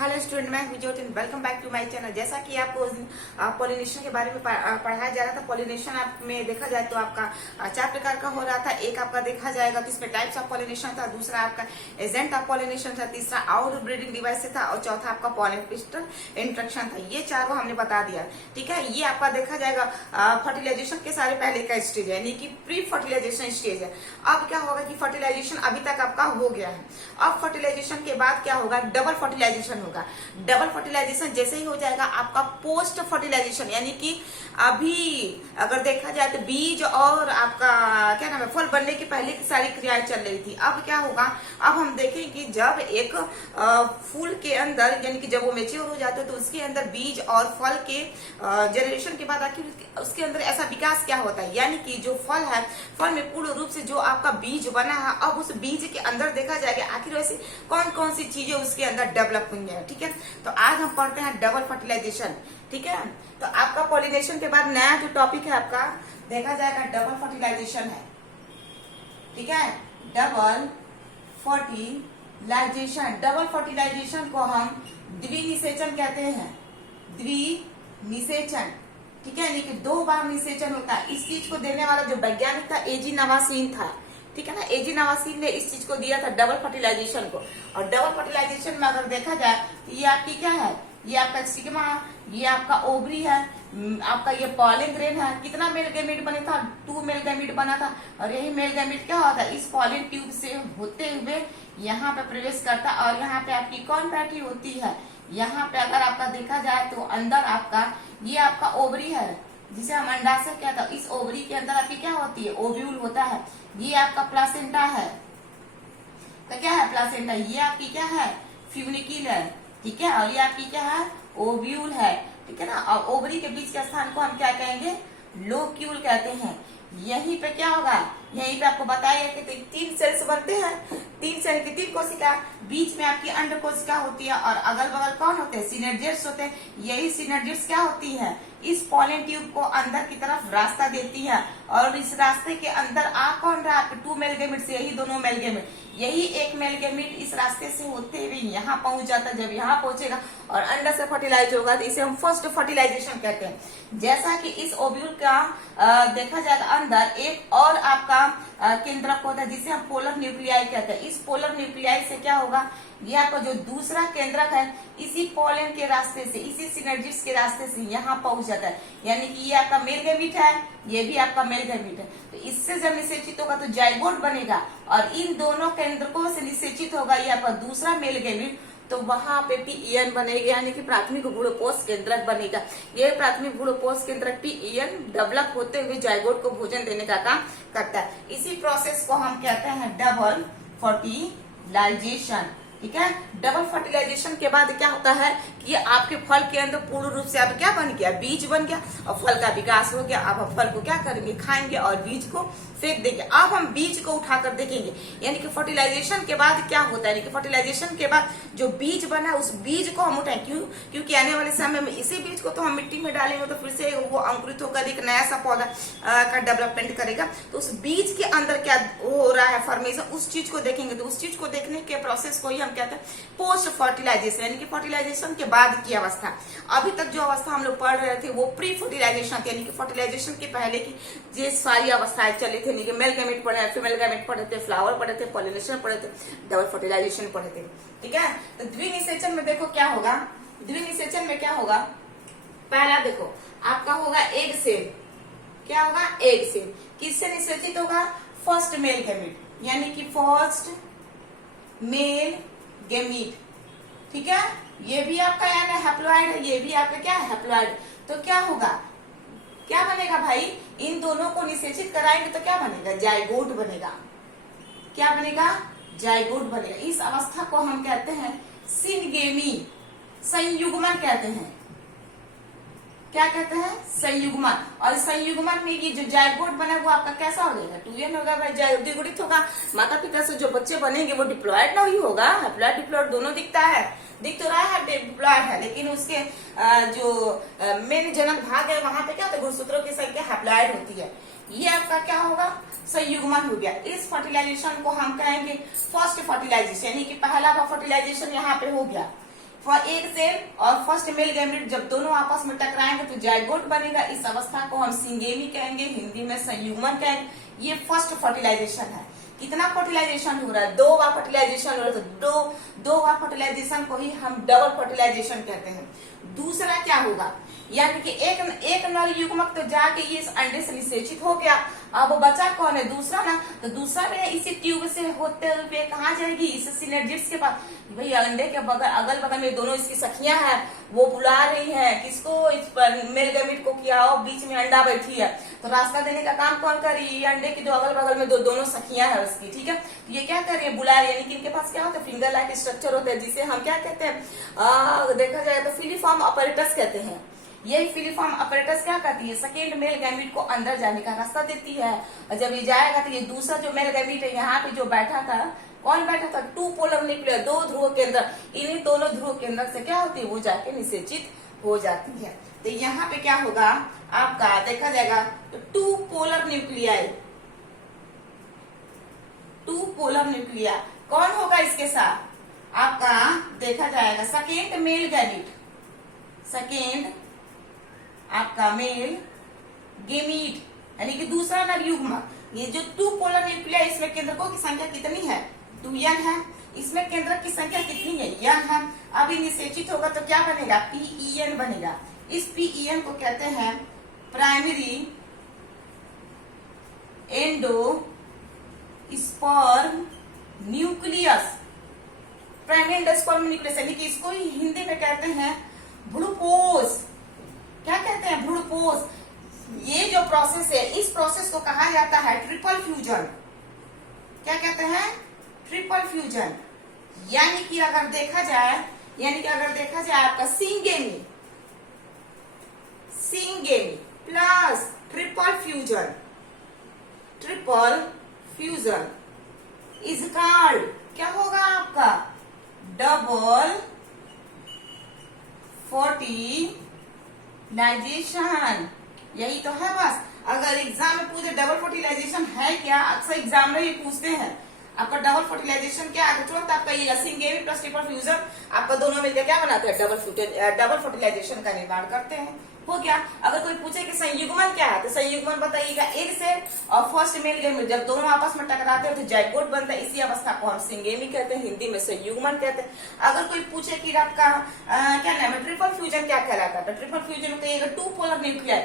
Hello student, मैं विजोटिन। Welcome back to my channel. जैसा कि आपको उस दिन पॉलिनेशन के बारे में पढ़ाया जा रहा था। पॉलिनेशन आप में देखा जाए तो आपका 4 प्रकार का हो रहा था। एक आपका देखा जाएगा तो इसमें टाइप्स ऑफ पॉलिनेशन था, दूसरा आपका एजेंट ऑफ पॉलिनेशन था, तीसरा आउट ब्रीडिंग डिवाइस था और चौथा आपका पॉलिन पिस्टल इंट्रक्शन था। ये चारों हमने बता दिया, ठीक है। ये आपका देखा जाएगा फर्टिलाइजेशन के सारे पहले का स्टेज है, यानी कि प्री फर्टिलाइजेशन स्टेज है। अब क्या होगा कि फर्टिलाइजेशन अभी तक आपका हो गया है। अब फर्टिलाइजेशन के बाद क्या होगा, डबल फर्टिलाइजेशन होगा। डबल फर्टिलाइजेशन जैसे ही हो जाएगा आपका पोस्ट फर्टिलाइजेशन, यानी कि अभी अगर देखा जाए तो बीज और आपका क्या नाम है फल बनने के पहले की सारी क्रियाएं चल रही थी। अब क्या होगा, अब हम देखें कि जब एक फूल के अंदर यानी कि जब वो मेच्योर हो जाते हैं तो उसके अंदर बीज और फल के जनरेशन के बाद आखिर उसके अंदर ऐसा विकास क्या होता है, यानी कि जो फल है, फल में पूर्ण रूप से जो आपका बीज बना है, अब उस बीज के अंदर देखा जाएगा आखिर वैसे कौन कौन सी चीजें उसके अंदर डेवलप हुई है, ठीक है। तो आज हम पढ़ते हैं डबल फर्टिलाइजेशन, ठीक है। तो आपका पॉलिनेशन के बाद नया जो टॉपिक है आपका देखा जाएगा डबल फर्टिलाइजेशन है, ठीक है। डबल फर्टिलाइजेशन, डबल फर्टिलाइजेशन को हम द्विनिषेचन कहते हैं, द्विनिषेचन, ठीक है। यानी कि 2 बार निषेचन होता है। इस चीज को देने वाला जो वैज्ञानिक था एजी नवासीन था, ठीक है ना। एजी नवासीन ने इस चीज को दिया था डबल फर्टिलाइजेशन को। और डबल फर्टिलाइजेशन में अगर देखा जाए तो ये आपकी क्या है, ये आपका स्टिग्मा, ये आपका ओवरी है, आपका ये पॉलिन ग्रेन है। कितना मेल गैमीट बने था, 2 मेल गैमीट बना था। और यही मेल गैमीट क्या होता है, इस पॉलिन ट्यूब से होते हुए यहाँ पे प्रवेश करता है। और यहाँ पे आपकी कौन पैटी होती है, यहाँ पे अगर आपका देखा जाए तो अंदर आपका ये आपका ओवरी है जिसे हम अंडाशय कहते हैं। इस ओवरी के अंदर आपकी क्या होती है, ओव्यूल होता है। ये आपका प्लासेंटा है, तो क्या है प्लासेंटा, ये आपकी क्या है फ्यूनिकिल है, ठीक है। और ये आपकी क्या है ओव्यूल है, ठीक है ना। और ओवरी के बीच के स्थान को हम क्या कहेंगे, लोक्यूल कहते हैं। यहीं पे क्या होगा, यहीं पे आपको बताया कि 3 सेल्स बनते हैं, 3 सेल की 3 कोशिका, बीच में आपकी अंड कोशिका होती है और अगल बगल कौन होते हैं, सिनर्जिड्स होते हैं। यही सिनर्जिड्स क्या होती है, इस पॉलिन ट्यूब को अंदर की तरफ रास्ता देती है। और इस रास्ते के अंदर आ कौन रहा है, 2 मेल गैमीट से, यही दोनों मेल गैमीट, यही एक मेल गैमीट इस रास्ते से होते हुए यहाँ पहुंच जाता है। जब यहाँ पहुंचेगा और अंडा से फर्टिलाइज होगा तो इसे हम फर्स्ट फर्टिलाइजेशन कहते हैं। जैसा कि इस ओव्यूल का देखा जाएगा अंदर एक और आपका केंद्रक होता है जिसे हम पोलर न्यूक्लियाई कहते हैं। इस पोलर न्यूक्लियाई से क्या होगा, ये आपका जो दूसरा केंद्रक है इसी पॉलन के रास्ते से, इसी सिनर्जिड्स के रास्ते से यहाँ पहुंच जाता है। यानी कि ये आपका मेल गैमीट है, ये भी आपका मेल गैमीट है। तो इससे जब निषेचित होगा तो जाइगोट बनेगा और इन दोनों केंद्रकों से निषेचित होगा ये आपका दूसरा मेल गैमीट। तो वहां पे पीईएन बनेगा, यानी कि प्राथमिक भ्रूणपोष केंद्रक बनेगा। ये प्राथमिक भ्रूणपोष केंद्रक पीईएन डेवलप होते हुए जाइगोट को भोजन देने का काम करता है। इसी प्रोसेस को हम कहते हैं डबल फर्टिलाइजेशन, ठीक है। डबल फर्टिलाइजेशन के बाद क्या होता है कि आपके फल के अंदर पूर्ण रूप से अब क्या बन गया, बीज बन गया और फल का विकास हो गया। अब हम फल को क्या करेंगे, खाएंगे और बीज को फेंक देंगे। अब हम बीज को उठाकर देखेंगे, यानी कि फर्टिलाइजेशन के बाद क्या होता है, यानी कि फर्टिलाइजेशन के बाद जो बीज बना उस बीज को हम उठाएं। क्यों, क्योंकि आने वाले समय में इसी बीज को तो हम मिट्टी में डालेंगे तो फिर से वो अंकुरित होकर एक नया सा पौधा का डेवलपमेंट करेगा। तो उस बीज के अंदर क्या हो रहा है फॉर्मेशन, उस चीज को देखेंगे। तो उस चीज को देखने के प्रोसेस को ही हम कहते हैं पोस्ट फर्टिलाइजेशन, यानी कि फर्टिलाइजेशन के बाद की अवस्था। अभी तक जो अवस्था हम लोग पढ़ रहे थे वो प्री फर्टिलाइजेशन थी, यानी कि फर्टिलाइजेशन के पहले की जो सारी अवस्थाएं चली थी, यानी कि मेल गैमीट पढ़े, फीमेल गैमीट पढ़े थे, फ्लावर पढ़े थे, पॉलिनेशन पढ़े थे, डबल फर्टिलाइजेशन पढ़े थे, ठीक है। तो द्विनिषेचन में देखो क्या होगा, द्विनिषेचन में क्या होगा, पहला देखो आपका होगा एग सेल। क्या होगा, एग सेल किससे निषेचित होगा, फर्स्ट मेल गैमीट, यानी कि फर्स्ट मेल गैमीट, ठीक है। ये भी आपका यानी हैप्लॉइड है, ये भी आपका क्या है हैप्लॉइड। तो क्या होगा, क्या बनेगा भाई, इन दोनों को निषेचित कराएंगे तो क्या बनेगा, जाइगोट बनेगा। क्या बनेगा, जाइगोट बनेगा। इस अवस्था को हम कहते हैं सिनगेमी, संयुग्मन कहते हैं। क्या कहते हैं, संयुग्मन। और संयुग्मन में ये जो जाइगोट बना वो आपका कैसा हो जाएगा, 2n होगा भाई, द्विगुणित होगा। माता पिता से जो बच्चे बनेंगे वो डिप्लॉयड ना ही होगा, हैप्लॉइड डिप्लॉयड दोनों दिखता है, दिख तो रहा है डिप्लॉयड है, लेकिन उसके जो मेन जनक भाग है वहां पे क्या होता है, गुणसूत्रों की संख्या हैप्लॉइड होती है। ये आपका क्या होगा, संयुग्मन हो गया। इस फर्टिलाइजेशन को हम कहेंगे फर्स्ट फर्टिलाइजेशन, यानी कि पहला फर्टिलाइजेशन यहाँ पे हो गया। एग सेल और फर्स्ट मेल गैमेट जब दोनों आपस में टकराएंगे तो जाइगोट बनेगा। इस अवस्था को हम सिंगेमी कहेंगे, हिंदी में संयुग्मन कहेंगे। ये फर्स्ट फर्टिलाइजेशन है। कितना फर्टिलाइजेशन हो रहा है? 2 बार फर्टिलाइजेशन हो रहा है, तो दो बार फर्टिलाइजेशन को ही हम डबल फर्टिलाइजेशन कहते हैं। दूसरा क्या होगा, यानी कि एक नर युग्मक तो जाके ये इस अंडे से निषेचित हो गया, अब बचा कौन है? दूसरा ना। तो दूसरा में इसी ट्यूब से होते हुए कहाँ जाएगी? इस सिनेर्जिड्स के पास। भाई अंडे के बगल अगल बगल में दोनों इसकी सखियां हैं, वो बुला रही है किसको? इस पर मेल गैमेट को कि आओ, बीच में अंडा बैठी है, तो रास्ता देने का काम कौन कर रही है? अंडे की जो अगल बगल में दोनों सखियां हैं उसकी, ठीक है। तो ये क्या कर रही है? बुला रही है। यानी कि इनके पास क्या होता है? फिंगर लाइक स्ट्रक्चर होता है, जिसे हम क्या कहते हैं? देखा जाए तो फिलीफॉर्म अपैरेटस कहते हैं। यही फिलीफॉर्म अपैरेटस क्या करती है? सेकेंड मेल गैमेट को अंदर जाने का रास्ता देती है, और जब ये जाएगा तो ये दूसरा जो मेल गैमेट है यहाँ पे जो बैठा था, कौन बैठा था? 2 पोलर न्यूक्लियर, 2 ध्रुव केंद्र। इन्हीं दोनों ध्रुव केंद्र से क्या होती है? वो जाके निषेचित हो जाती है। तो यहाँ पे क्या होगा आपका? देखा जाएगा तो 2 पोलर न्यूक्लियाई, 2 पोलर न्यूक्लिया कौन होगा इसके साथ? आपका देखा जाएगा सेकेंड मेल गैमेट, सेकेंड आपका मेल गेमीट, यानी कि दूसरा नर युग्मक। ये जो 2 पोलर न्यूक्लिया, इसमें केंद्रकों की संख्या कितनी है? 2n है। इसमें केंद्रक की संख्या कितनी है? n है। अब ये निषेचित होगा तो क्या बनेगा? PEN बनेगा। इस PEN को कहते हैं primary endo sperm nucleus. Primary endosperm nucleus, यानी कि इसको ही हिंदी में कहते हैं भ्रूणपोष। क्या कहते हैं? भ्रूणपोष। ये जो प्रोसेस है, इस प्रोसेस को कहा जाता है ट्रिपल फ्यूजन। क्या कहते हैं? Triple fusion. यानी कि अगर देखा जाए आपका syngamy plus triple fusion, triple fusion is called, क्या होगा आपका? Double fertilisation. यही तो है बस। अगर एग्जाम में पूछे डबल फर्टिलाइजेशन है क्या, अक्सर एग्जाम में ये पूछते हैं आपका डबल फर्टिलाइजेशन क्या है, तुरंत आपका ये सिंगेमी प्लस ट्रिपल फ्यूजन आपका दोनों मिलकर क्या बनाते हैं? डबल फर्टिलाइजेशन का निर्माण करते हैं। हो गया। अगर कोई पूछे कि संयुग्मन क्या है, तो संयुग्मन बताइएगा एग सेल और फर्स्ट मेल गैमेट जब दोनों आपस में टकराते हैं तो जाइगोट बनता है। इसी अवस्था को हम सिंगेमी कहते हैं, हिंदी में संयुग्मन कहते हैं। अगर कोई पूछे कि आपका क्या नाम है, ट्रिपल फ्यूजन क्या कहलाता है, तो ट्रिपल फ्यूजन कहिएगा 2 पोलर न्यूक्लियाई।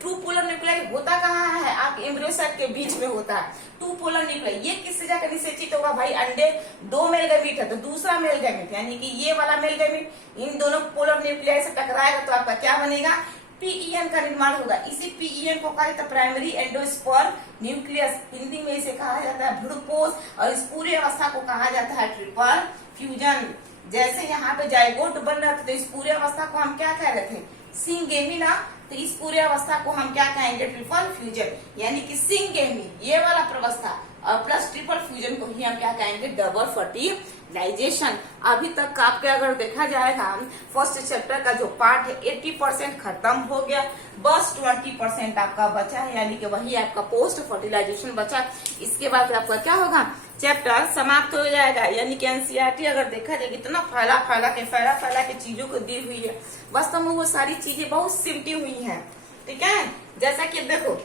2 पोलर न्यूक्लियाई होता कहाँ है? आप एम्ब्रियो साइट के बीच में होता है 2 पोलर न्यूक्लियाई। ये किससे जाकर निषेचित होगा? भाई अंडे 2 मेल गैमेट है तो दूसरा मेल गैमेट, यानी कि ये वाला मेल गैमेट इन दोनों पोलर न्यूक्लियाई से टकराएगा तो आपका क्या बनेगा? PEN का निर्माण होगा। इसी PEN को कहा जाता है प्राइमरी एंडोस्पर्म न्यूक्लियस, हिंदी में इसे कहा जाता है भ्रूणपोष, और इस पूरी अवस्था को कहा जाता है ट्रिपल फ्यूजन। जैसे यहाँ पे जाइगोट बन रहा था तो इस पूरी अवस्था को हम क्या कह रहे थे? सिंगेमी ना। तो इस पूरी अवस्था को हम क्या कहेंगे? ट्रिपल फ्यूजन, यानी कि सिंगेमी ये वाला प्रवस्था और प्लस ट्रिपल फ्यूजन को ही हम क्या कहेंगे? Double fertilisation. अभी तक आपके अगर देखा जाएगा फर्स्ट चैप्टर का जो पार्ट है 80% खत्म हो गया, बस 20% आपका बचा है, यानी कि वही आपका पोस्ट फर्टिलाइजेशन बचा। इसके बाद आपका क्या होगा? चैप्टर समाप्त हो जाएगा। यानी कि एनसीईआरटी अगर देखा जाए इतना फैला के चीजों को दी हुई है, वास्तव में वो सारी चीजें बहुत सिमटी हुई हैं, ठीक है। जैसा कि देखो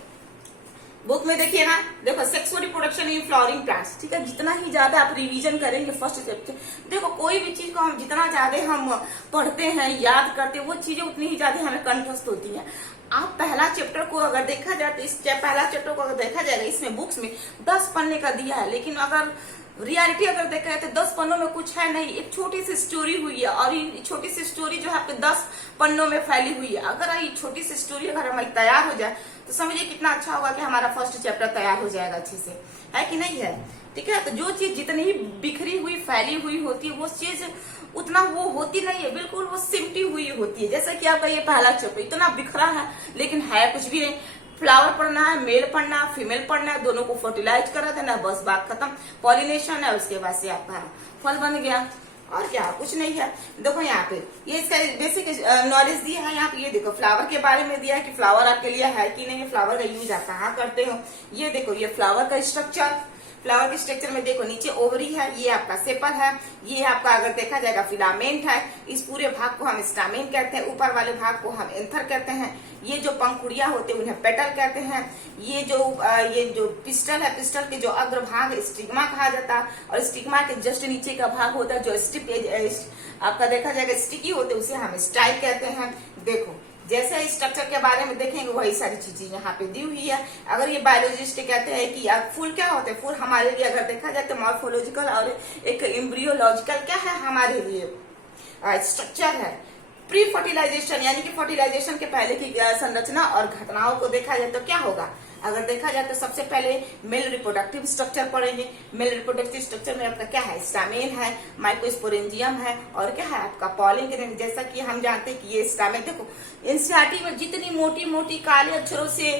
बुक में देखिए ना, देखो sexual reproduction in flowering plants, ठीक है। जितना ही ज्यादा आप रिवीजन करेंगे फर्स्ट चैप्टर, देखो कोई भी चीज को हम जितना ज्यादा हम पढ़ते हैं, याद करते हैं, वो चीजें उतनी ही ज्यादा हमें कंठस्थ होती हैं। आप पहला चैप्टर को अगर देखा जाए तो इस पहला चैप्टर को अगर देखा जाएगा, इसमें बुक्स में 10 पन्ने का दिया है, लेकिन अगर रियलिटी अगर देखा जाए तो 10 पन्नों में कुछ है नहीं। एक छोटी सी स्टोरी हुई है, और ये छोटी सी स्टोरी जो है आपके 10 पन्नों में फैली हुई है। अगर ये छोटी सी स्टोरी अगर हमारी तैयार हो जाए तो समझिए कितना अच्छा होगा कि हमारा फर्स्ट चैप्टर तैयार हो जाएगा अच्छे से, है कि नहीं है, ठीक है। तो जो चीज जितनी ही बिखरी हुई फैली हुई होती है वो चीज उतना वो होती नहीं है, बिल्कुल वो सिमटी हुई होती है। जैसे कि आपका ये पहला चैप्टर इतना बिखरा है, लेकिन है कुछ भी नहीं। फ्लावर पढ़ना है, मेल पढ़ना है, फीमेल पढ़ना है, दोनों को फर्टिलाइज करा देना, बस बात खत्म। पॉलिनेशन है, उसके बाद से आपका फल बन गया, और क्या कुछ नहीं है। देखो यहाँ पे ये इसका बेसिक नॉलेज दिया है। यहाँ पे ये देखो फ्लावर के बारे में दिया है कि फ्लावर आपके लिए है कि नहीं, फ्लावर का यूज आप कहाँ करते हो। ये देखो ये फ्लावर का स्ट्रक्चर, फ्लावर के स्ट्रक्चर में देखो नीचे ओवरी है, ये आपका सेपल है, ये आपका अगर देखा जाएगा फिलामेंट है। इस पूरे भाग को हम स्टामेन कहते हैं, ऊपर वाले भाग को हम एंथर कहते हैं। ये जो पंखुड़ियां होते हैं उन्हें पेटल कहते हैं। ये जो पिस्टल है, पिस्टल के जो अग्रभाग स्टिग्मा कहा जाता है, और स्टिग्मा के जस्ट नीचे का भाग होता है जो आपका देखा जाएगा स्टिकी होते, उसे हम स्टाइल कहते हैं। देखो जैसे स्ट्रक्चर के बारे में देखेंगे वही सारी चीजें यहाँ पे दी हुई है। अगर ये बायोलॉजिस्ट कहते हैं कि फूल क्या होते हैं, फूल हमारे लिए अगर देखा जाए तो मॉर्फोलॉजिकल और एक एम्ब्रियोलॉजिकल क्या है हमारे लिए स्ट्रक्चर है। प्री फर्टिलाइजेशन यानी कि फर्टिलाइजेशन के पहले की संरचना और घटनाओं को देखा जाए तो क्या होगा, अगर देखा जाए तो सबसे पहले मेल रिप्रोडक्टिव स्ट्रक्चर पढ़ेंगे। मेल रिप्रोडक्टिव स्ट्रक्चर में आपका क्या है, स्टामेन है, माइक्रोस्पोरेंजियम है, और क्या है आपका पॉलिन ग्रेन। जैसा कि हम जानते हैं कि ये स्टामेन, देखो एनसीईआरटी में जितनी मोटी मोटी काले अक्षरों से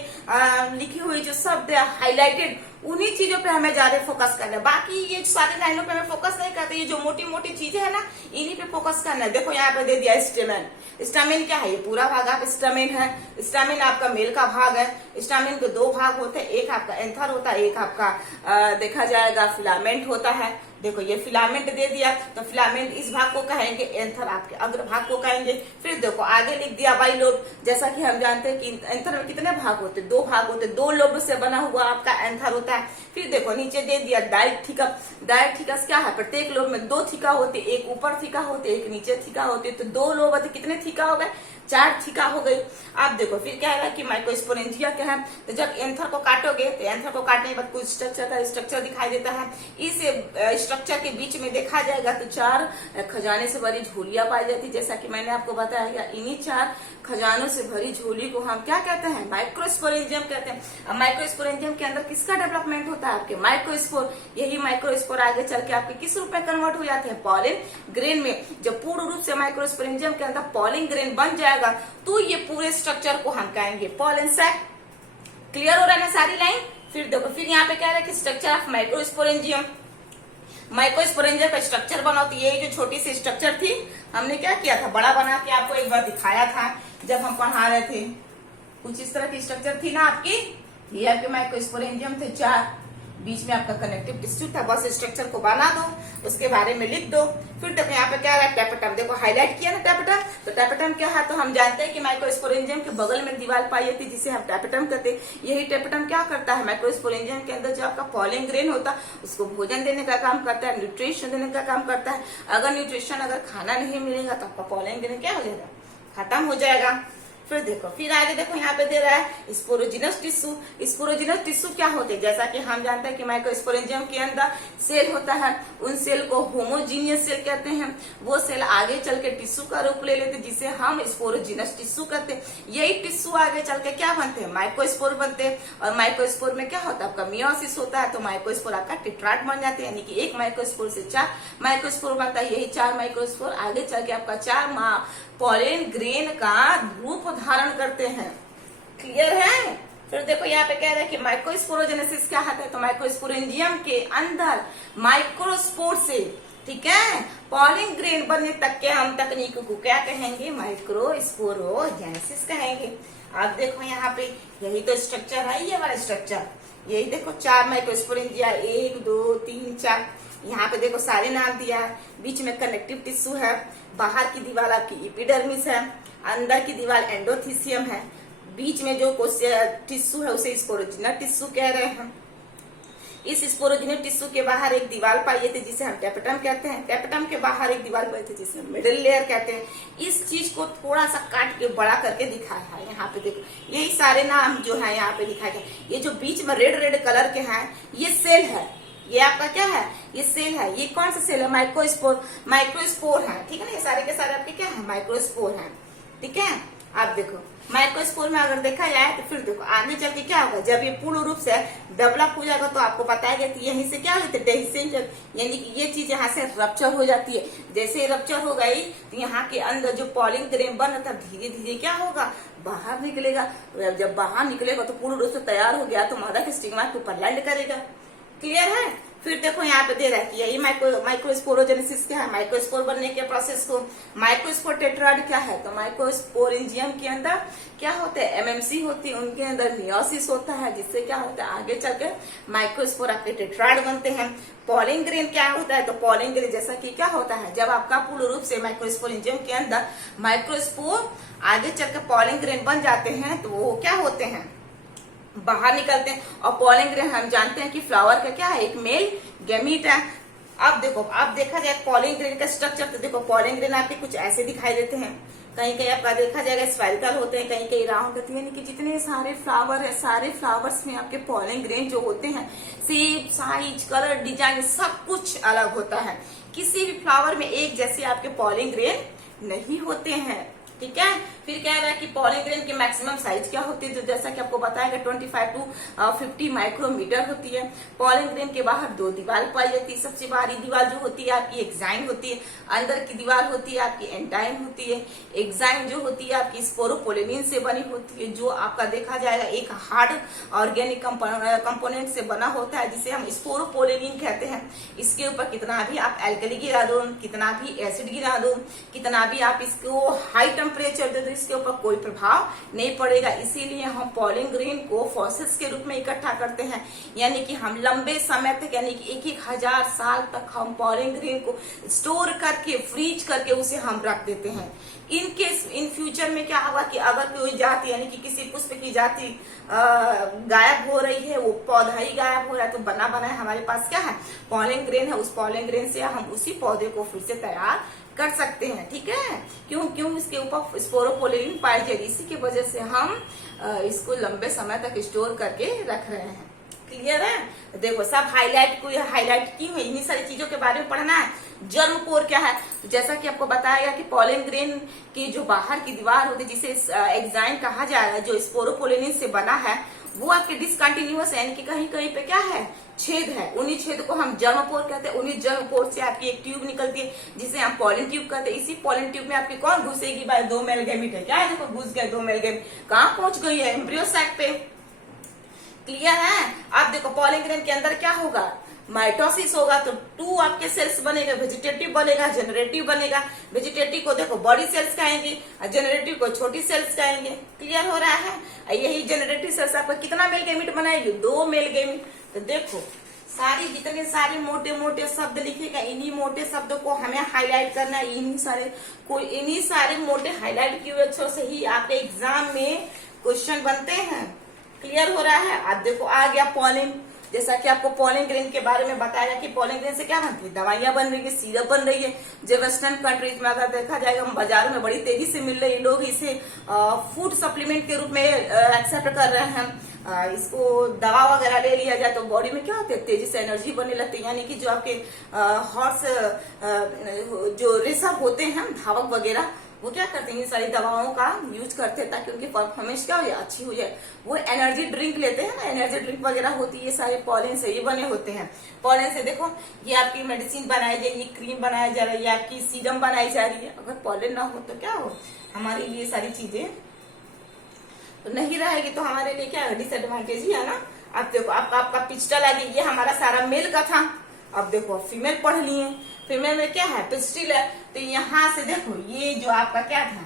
लिखी हुई जो शब्द हाईलाइटेड, उन्हीं चीजों पे हमें ज्यादा फोकस करना है। बाकी ये सारी लाइनों पे हमें फोकस नहीं करते, ये जो मोटी मोटी चीजें है ना इन्हीं पे फोकस करना है। देखो यहाँ पे दे दिया स्टेमेन। स्टामेन क्या है, ये पूरा भाग आप स्टामेन है। स्टामेन आपका मेल का भाग है। स्टामेन के दो भाग होते हैं, एक आपका एंथर होता है, एक आपका देखा जाएगा फिलामेंट होता है। देखो ये फिलामेंट दे दिया तो फिलामेंट इस भाग को कहेंगे, एंथर आपके अग्र भाग को कहेंगे। फिर देखो आगे लिख दिया बाइलोब। जैसा कि हम जानते हैं कि एंथर में कितने भाग होते हैं, दो भाग होते हैं, दो लोब से बना हुआ आपका एंथर होता है। फिर देखो नीचे दे दिया डायथिकस। डायथिकस क्या है, प्रत्येक लोब में दो थीका होते, एक ऊपर थीका होते, एक नीचे थीका होते, तो दो लोब होते, कितने थीका हो गए, 4 थीका हो गई। आप देखो फिर क्या है कि माइक्रोस्पोरेंजिया क्या है, तो जब एंथर को काटोगे तो एंथर को काटने के बाद कुछ स्ट्रक्चर का स्ट्रक्चर दिखाई देता है। इस स्ट्रक्चर के बीच में देखा जाएगा तो 4 खजाने से भरी झोलियां पाई जाती, जैसा कि मैंने आपको बताया। इन्हीं 4 खजानों से भरी झोली को हम क्या कहते हैं, माइक्रोस्पोरेंजियम कहते हैं। अब माइक्रोस्पोरेंजियम के अंदर किसका डेवलपमेंट होता है, आपके माइक्रोस्पोर। यही माइक्रोस्पोर आगे चल के आपके किस रूप में कन्वर्ट हो जाते हैं, पॉलिन ग्रेन में। जब पूर्ण रूप से माइक्रोस्पोरेंजियम के अंदर पॉलिन ग्रेन बन जाएगा तो ये पूरे स्ट्रक्चर को हम कहेंगे पॉलिन सैक। क्लियर हो रहा है ना सारी लाइन। फिर देखो फिर यहाँ पे क्या है कि स्ट्रक्चर ऑफ माइक्रोस्पोरेंजियम। माइक्रोस्पोरेंजियम का स्ट्रक्चर बना, तो ये जो छोटी सी स्ट्रक्चर थी हमने क्या किया था, बड़ा बना के आपको एक बार दिखाया था जब हम पढ़ा रहे थे। कुछ इस तरह की स्ट्रक्चर थी ना आपकी, ये आपके माइक्रोस्पोरेंजियम थे 4, बीच में आपका कनेक्टिव टिश्यू था। बस स्ट्रक्चर को बना दो, उसके बारे में लिख दो। फिर देखो यहाँ पे क्या है, टेपेटम। देखो हाईलाइट किया ना टेपेटम, तो टेपेटम क्या है, तो हम जानते हैं कि माइक्रोस्पोरेंजियम के बगल में दीवार पाई जाती है जिसे हम टेपेटम कहते हैं। यही टेपेटम क्या करता है, माइक्रोस्पोरेंजियम के अंदर जो आपका पॉलिन ग्रेन होता है उसको भोजन देने का काम करता है, न्यूट्रिशन देने का काम करता है। अगर खाना नहीं मिलेगा तो आपका पॉलिन ग्रेन क्या हो जाएगा, खत्म हो जाएगा। फिर देखो फिर आगे देखो यहाँ पे दे रहा है स्पोरोजिनस टिश्यू। स्पोरोजिनस टिश्यू क्या होते हैं, जैसा कि हम जानते हैं कि माइक्रोस्पोरेंजियम के अंदर सेल होता है, उन सेल को होमोजीनियस सेल कहते हैं। वो सेल आगे चल के टिश्यू का रूप ले लेते हैं जिसे हम स्पोरोजिनस टिश्यू कहते हैं। यही टिश्यू आगे चल के क्या बनते हैं, माइक्रोस्पोर बनते हैं। और माइक्रोस्पोर में क्या होता है, आपका मियोसिस होता है, तो माइक्रोस्पोर आपका टेट्राड बन जाते हैं, यानी कि एक माइक्रोस्पोर से 4 माइक्रोस्पोर बनता है। यही 4 माइक्रोस्पोर आगे चल के आपका 4 पॉलिन ग्रेन का रूप धारण करते हैं। क्लियर है। फिर देखो यहाँ पे कह रहे हैं कि माइक्रोस्पोरोजेनेसिस क्या होता है, तो माइक्रोस्पोरेंजियम के अंदर माइक्रोस्पोर से, ठीक है, पॉलिन ग्रेन बनने तक के हम तकनीक को क्या कहेंगे, माइक्रोस्पोरोजेनेसिस कहेंगे। अब देखो यहाँ पे यही तो स्ट्रक्चर है, ये वाला स्ट्रक्चर। यही देखो 4 माइक्रोस्पोरेंजिया, 1 2 3 4। यहाँ पे देखो सारे नाम दिया है। बीच में कनेक्टिव टिश्यू है, बाहर की दीवार आपकी एपिडर्मिस है, अंदर की दीवार एंडोथीसियम है, बीच में जो टिश्यू है उसे स्पोरोजिनस टिश्यू कह रहे हैं। इस स्पोरोजिनस टिश्यू के बाहर एक दीवार पाई जाती है जिसे हम टेपेटम कहते हैं। टेपेटम के बाहर एक दीवार पाई जाती है जिसे मिडिल लेयर कहते हैं। इस चीज को थोड़ा सा काट के बड़ा करके दिखाया है। यहाँ पे देखो यही सारे नाम जो है यहाँ पे दिखाए गए। ये जो बीच में रेड रेड कलर के हैं ये सेल है, ये आपका क्या है, ये सेल है। ये कौन सा सेल है, माइक्रोस्पोर है, ठीक है ना। ये सारे के सारे आपके क्या है, माइक्रोस्पोर है, ठीक है। आप देखो माइक्रोस्पोर में अगर देखा जाए तो फिर देखो आगे चल के क्या होगा, जब ये पूर्ण रूप से डेवलप हो जाएगा तो आपको बताया कि यहीं से क्या होता है, डेहिसेंजन, यानी कि ये चीज यहाँ से रप्चर हो जाती है। जैसे रप्चर हो गई तो यहाँ के अंदर जो पॉलिन ग्रेन बन रहा था धीरे धीरे क्या होगा, बाहर निकलेगा। जब बाहर निकलेगा तो पूर्ण रूप से तैयार हो गया तो मादा के स्टिग्मा के ऊपर लैंड करेगा। क्लियर है। फिर देखो यहाँ पे दे रहा है कि यही माइक्रोस्पोरोजेनेसिस क्या है, माइक्रोस्पोर बनने के प्रोसेस को। माइक्रोस्पोर टेट्राड क्या है, तो माइक्रोस्पोरेंजियम के अंदर क्या होता है, एमएमसी होती है, उनके अंदर मियोसिस होता है, जिससे क्या होता है आगे चल के माइक्रोस्पोर आपके टेट्राड बनते हैं। पॉलिन ग्रेन क्या होता है, तो पॉलिन ग्रेन जैसा कि क्या होता है, जब आपका पूर्ण रूप से माइक्रोस्पोरेंजियम के अंदर माइक्रोस्पोर आगे चल के पॉलिन ग्रेन बन जाते हैं, तो वो क्या होते हैं, बाहर निकलते हैं। और पॉलिन ग्रेन हम जानते हैं कि फ्लावर का क्या है, एक मेल गैमीट है। अब देखो, अब देखा जाए पॉलिन ग्रेन का स्ट्रक्चर, तो देखो पॉलिन ग्रेन आपके कुछ ऐसे दिखाई देते हैं, कहीं कहीं आपका देखा जाएगा स्फेरिकल होते हैं, कहीं कहीं राउंड होती है, यानी कि जितने सारे फ्लावर है, सारे फ्लावर्स में आपके पॉलिन ग्रेन जो होते हैं, शेप, साइज, कलर, डिजाइन सब कुछ अलग होता है। किसी भी फ्लावर में एक जैसे आपके पॉलिन ग्रेन नहीं होते हैं, ठीक है। फिर कह रहा है कि पॉलिन ग्रेन की मैक्सिमम साइज क्या होती है, जो जैसा कि आपको बताया 25 टू 50 माइक्रोमीटर होती है। पॉलिन ग्रेन के बाहर दो दीवार पाई जाती है, सबसे बाहरी दीवार जो होती है आपकी एक्साइन होती है, अंदर की दीवार होती है आपकी एंटाइन होती है। एक्साइन जो होती है आपकी स्पोरोपोलेनिन से बनी होती है, जो आपका देखा जाएगा एक हार्ड ऑर्गेनिक कंपोनेंट से बना होता है, जिसे हम स्पोरोपोलेनिन कहते हैं। इसके ऊपर कितना भी आप एल्कली गिरा दो, कितना भी एसिड गिरा दो, कितना भी आप इसको हाई टेम्परेचर दे दो, इसके ऊपर कोई प्रभाव नहीं पड़ेगा। इसीलिए हम पॉलिन ग्रेन को फॉसिल्स के रूप में इकट्ठा करते हैं, यानी कि हम लंबे समय तक, यानी कि 1,000 साल तक हम पॉलिन ग्रेन को स्टोर करके, फ्रीज करके उसे हम रख देते हैं। इन फ्यूचर में क्या होगा कि अगर कोई जाति, यानी कि किसी पुष्प की जाति गायब हो रही है, वो पौधा ही गायब हो रहा है, तो बना बनाया हमारे पास क्या है, पॉलिन ग्रेन है। उस पॉलिन ग्रेन से हम उसी पौधे को फिर से तैयार कर सकते हैं, ठीक है। क्यों इसके ऊपर स्पोरोपोलेनिन पाई जाएगी, इसी की वजह से हम इसको लंबे समय तक स्टोर करके रख रहे हैं। क्लियर है। देखो सब हाईलाइट की हुई, इन्हीं सारी चीजों के बारे में पढ़ना है। जर्म पोर क्या है, जैसा कि आपको बताया गया कि पॉलिन ग्रेन की जो बाहर की दीवार होती है, जिसे एक्साइन कहा जाएगा, जो स्पोरोपोलेनिन से बना है, वो आपके डिसकंटिन्यूअस, यानी कि कहीं कहीं पे क्या है, छेद है। उन्हीं छेद को हम जर्म पोर कहते हैं। उन्हीं जर्म पोर से आपकी एक ट्यूब निकलती है, जिसे हम पॉलिन ट्यूब कहते हैं। इसी पॉलिन ट्यूब में आपकी कौन घुसेगी, भाई 2 मेल गैमीट है, क्या है, देखो घुस गए 2 मेल गैमीट, कहाँ पहुंच गई है, एम्ब्रियो सैक पे। क्लियर है। अब देखो पॉलिन ग्रेन के अंदर क्या होगा, माइटोसिस होगा, तो 2 आपके सेल्स बनेगा, वेजिटेटिव बनेगा, जनरेटिव बनेगा। वेजिटेटिव को देखो बड़ी सेल्स कहेंगे, जनरेटिव को छोटी सेल्स कहेंगे। क्लियर हो रहा है। यही जनरेटिव सेल्स आपका कितना मेल गैमीट बनाएगी, 2 मेल गैमीट। तो देखो सारी जितने सारे मोटे मोटे शब्द लिखेगा, इन्हीं मोटे शब्दों को हमें हाईलाइट करना है। इन्हीं सारे मोटे हाईलाइट की वजह से ही आपके एग्जाम में क्वेश्चन बनते हैं। क्लियर हो रहा है। अब देखो आ गया पॉलिन, जैसा कि आपको पॉलिन ग्रेन के बारे में बताया कि पॉलिन ग्रेन से क्या बनती है, दवाइयां बन रही है, सिरप बन रही है। जो वेस्टर्न कंट्रीज में अगर देखा जाएगा, बाजारों में बड़ी तेजी से मिल रही है, लोग इसे फूड सप्लीमेंट के रूप में एक्सेप्ट कर रहे हैं। इसको दवा वगैरह ले लिया जाए तो बॉडी में क्या होता है, तेजी से एनर्जी बनने लगती है। यानी कि जो आपके हॉर्स जो रेसर होते हैं, धावक वगैरह, वो क्या करते हैं, इन सारी दवाओं का यूज करते हैं ताकि उनकी परफॉर्मेंस क्या हो जाए, अच्छी हो जाए। वो एनर्जी ड्रिंक लेते हैं ना, एनर्जी ड्रिंक वगैरह होती है, ये सारे पॉलिन से ही बने होते हैं। पॉलिन से देखो ये आपकी मेडिसिन बनाई जाएगी, क्रीम बनाई जा रही है, आपकी सीरम बनाई जा रही है। अगर पॉलिन ना हो तो क्या हो, हमारे लिए सारी चीजें तो नहीं रहेगी, तो हमारे लिए क्या है, डिसएडवांटेज ही है ना। अब देखो आपका पिस्टल आ गया, ये हमारा सारा मेल का था। अब देखो फीमेल पढ़ लिए, फीमेल में क्या है, पिस्टिल है। तो यहाँ से देखो ये जो आपका क्या था,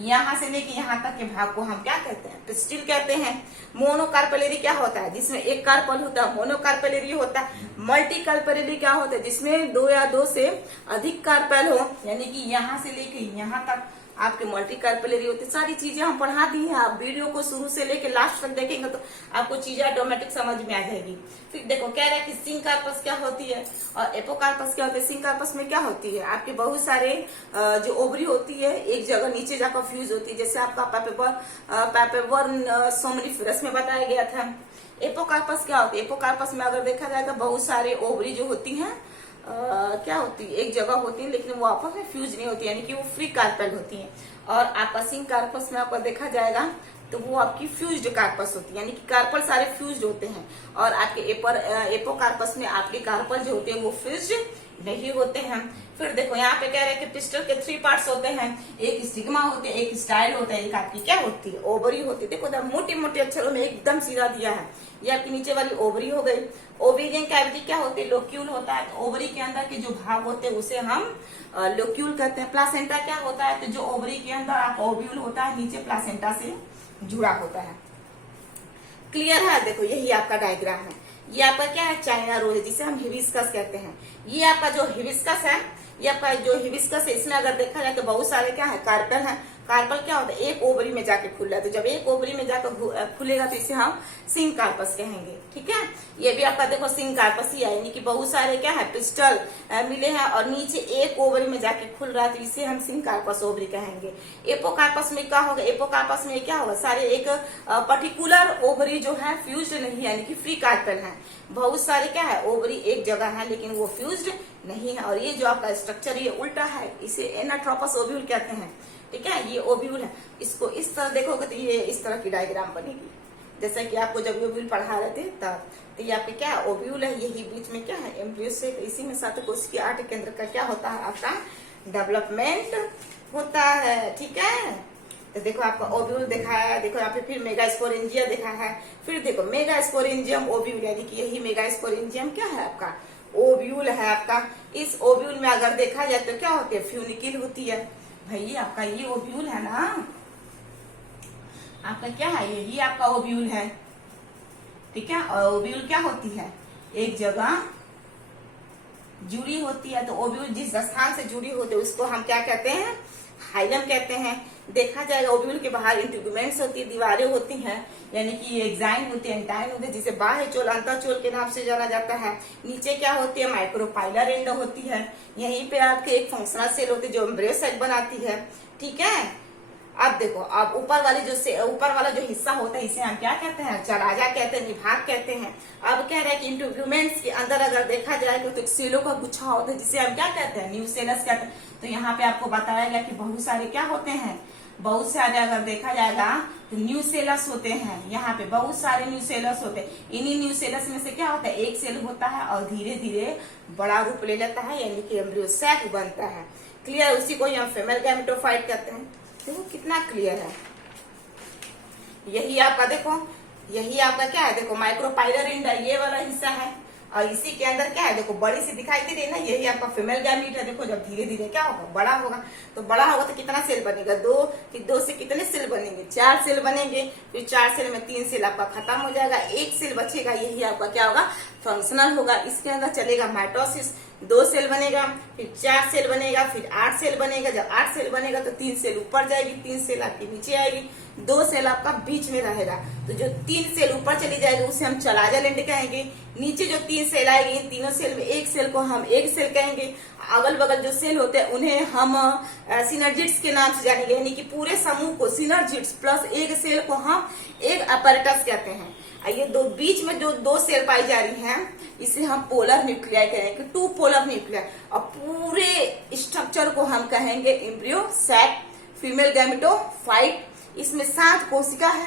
यहाँ से लेके यहाँ तक के भाग को हम क्या कहते हैं, पिस्टिल कहते हैं। मोनोकार्पेलरी क्या होता है, जिसमें एक कार्पल होता है, मोनोकार्पेलरी होता है। मल्टी कार्पेलरी क्या होता है, जिसमें 2 या 2 से अधिक कार्पेल हो, यानी कि यहाँ से लेके यहाँ तक आपके मल्टी कार्पेलरी होती। सारी चीजें हम पढ़ा दी हैं। आप वीडियो को शुरू से लेके लास्ट तक देखेंगे तो आपको चीजें ऑटोमेटिक समझ में आ जाएगी। फिर देखो कह रहा है कि सिंकार्पस क्या होती है और एपोकार्पस क्या होती है। सिंकार्पस में क्या होती है, आपके बहुत सारे जो ओवरी होती है एक जगह नीचे जाकर फ्यूज होती है, जैसे आपका पैपेवर सोमनिफेरस में बताया गया था। एपोकार्पस क्या होती है, एपोकार्पस में अगर देखा जाए तो बहुत सारे ओवरी जो होती है क्या होती है, एक जगह होती है, लेकिन वो आपस में फ्यूज नहीं होती, यानी कि वो फ्री कार्पेल होती है। और आपका सिंकार्पस में आपका देखा जाएगा तो वो आपकी फ्यूज्ड कार्पस होती है, यानी कि कार्पल सारे फ्यूज्ड होते हैं। और आपके एपोकार्पस में आपके कार्पल जो होते हैं वो फ्यूज्ड नहीं होते हैं। फिर देखो यहाँ पे कह रहे हैं कि पिस्टल के 3 पार्ट्स होते हैं, एक स्टिग्मा होते हैं, एक स्टाइल होता है, एक आपकी क्या होती है ओवरी होती है। देखो मोटे मोटे अक्षरों में एकदम सीधा दिया है, ये आपकी नीचे वाली ओवरी हो गई। ओवेरियन कैविटी क्या होती है, लोक्यूल होता है। तो ओवरी के अंदर के जो भाग होते हैं उसे हम लोक्यूल कहते हैं। प्लासेंटा क्या होता है, तो जो ओवरी के अंदर आप ओव्यूल होता है, नीचे प्लासेंटा से जुड़ा होता है। क्लियर है? देखो यही आपका डायग्राम है। ये आपका क्या है, चाइना रोज, जिसे हम हिबिस्कस कहते हैं। ये आपका जो हिबिस्कस है, ये आपका जो हिबिस्कस है, इसमें अगर देखा जाए तो बहुत सारे क्या है, कार्पल है। कार्पल क्या होता है, एक ओवरी में जाके खुल रहा है। तो जब एक ओवरी में जाकर खुलेगा तो इसे हम सिंग कार्पस कहेंगे। ठीक है, ये भी आपका देखो सिंग कार्पस ही है, यानी कि बहुत सारे क्या है पिस्टल मिले हैं और नीचे एक ओवरी में जाके खुल रहा है, तो इसे हम सिंग कार्पस ओवरी कहेंगे। एपोकार्पस में क्या होगा, एपोकार्पस में क्या होगा, सारे एक पर्टिकुलर ओवरी जो है फ्यूज्ड नहीं है, यानी कि फ्री कार्पल है। बहुत सारे क्या है ओवरी एक जगह है लेकिन वो फ्यूज्ड नहीं है। और ये जो आपका स्ट्रक्चर ये उल्टा है, इसे एनाट्रोपस ओव्यूल कहते हैं। ठीक है, ये ओव्यूल है। इसको इस तरह देखोगे तो ये इस तरह की डायग्राम बनेगी, जैसा कि आपको जब ओव्यूल पढ़ा रहे थे तब। तो ये आपके क्या ओव्यूल है, यही बीच में क्या है एम्ब्रियो से, इसी में साथ कोशिका 8 केंद्र का क्या होता है, आपका डेवलपमेंट होता है। ठीक है, तो देखो आपका ओव्यूल दिखाया है, देखो यहाँ पे फिर मेगास्पोरेंजिया देखा है। फिर देखो मेगास्पोरेंजियम ओव्यूल, यानी कि यही मेगास्पोरेंजियम क्या है आपका ओव्यूल है आपका। इस ओव्यूल में अगर देखा जाए तो क्या होती है, फ्यूनिकिल होती है। भाई आपका ये ओव्यूल है ना, आपका क्या है, यही आपका ओव्यूल है। ठीक है, और ओव्यूल क्या होती है, एक जगह जुड़ी होती है। तो ओव्यूल जिस स्थान से जुड़ी होती है उसको हम क्या कहते हैं, हाइलम कहते हैं। देखा जाएगा ओव्यूल के बाहर इंटीग्यूमेंट्स होती है, दीवारें होती हैं, यानी कि एक्साइन होती है, एंटाइन होती है, जिसे बाह्य चोल अंतःचोल के नाम से जाना जाता है। नीचे क्या होती है, माइक्रोपाइलर एंड होती है। यहीं पे आपके एक फंक्शनल सेल होती है जो एम्ब्रियो सेल बनाती है। ठीक है, अब देखो, अब ऊपर वाला जो हिस्सा होता है इसे हम क्या कहते हैं, चराजा कहते हैं, निभाग कहते हैं। अब कह रहे हैं कि इंटीग्यूमेंट्स के अंदर अगर देखा जाए तो सेलों का गुच्छा होता है, जिसे हम क्या कहते हैं, न्यूसेलस कहते हैं। तो यहाँ पे आपको बताया गया कि बहुत सारे क्या होते हैं, बहुत सारे अगर देखा जाएगा तो न्यूसेलस होते हैं। यहाँ पे बहुत सारे न्यूसेलस होते हैं। इन्हीं न्यूसेलस में से क्या होता है, एक सेल होता है और धीरे धीरे बड़ा रूप ले लेता है, यानी कि एम्ब्रियो सैक बनता है। क्लियर, उसी को हम फीमेल गैमेटोफाइट कहते हैं। देखो कितना क्लियर है। यही आपका देखो, यही आपका क्या है, देखो माइक्रोपाइलर इंड ये वाला हिस्सा है और इसी के अंदर क्या है, देखो बड़ी सी दिखाई दे रही है ना, यही आपका फीमेल गैमीट है। देखो जब धीरे धीरे क्या होगा, बड़ा होगा, तो बड़ा होगा तो कितना सेल बनेगा, 2। फिर 2 से कितने सेल बनेंगे, 4 सेल बनेंगे। फिर 4 सेल में 3 सेल आपका खत्म हो जाएगा, 1 सेल बचेगा, यही आपका क्या होगा, फंक्शनल होगा। इसके अंदर चलेगा माइटोसिस, 2 सेल बनेगा, फिर 4 सेल बनेगा, फिर 8 सेल बनेगा। जब 8 सेल बनेगा तो 3 सेल ऊपर जाएगी, 3 सेल आपके नीचे आएगी, 2 सेल आपका बीच में रहेगा। तो जो 3 सेल ऊपर चली जाएगी उसे हम चलाजा लेंड कहेंगे। नीचे जो 3 सेल आएगी, इन तीनों सेल में एक सेल को हम एग सेल कहेंगे। अगल बगल जो सेल होते हैं उन्हें हम सिनर्जिट्स के नाम से जानेंगे, यानी कि पूरे समूह को सिनर्जिट्स प्लस एक सेल को हम एग अपैरेटस कहते हैं। ये बीच में जो 2 सेल पाई जा रही हैं इसे हम पोलर न्यूक्लियाई कहेंगे, 2 पोलर न्यूक्लियाई। और पूरे स्ट्रक्चर को हम कहेंगे एम्ब्रियो सैक फीमेल गैमेटोफाइट। इसमें 7 कोशिका है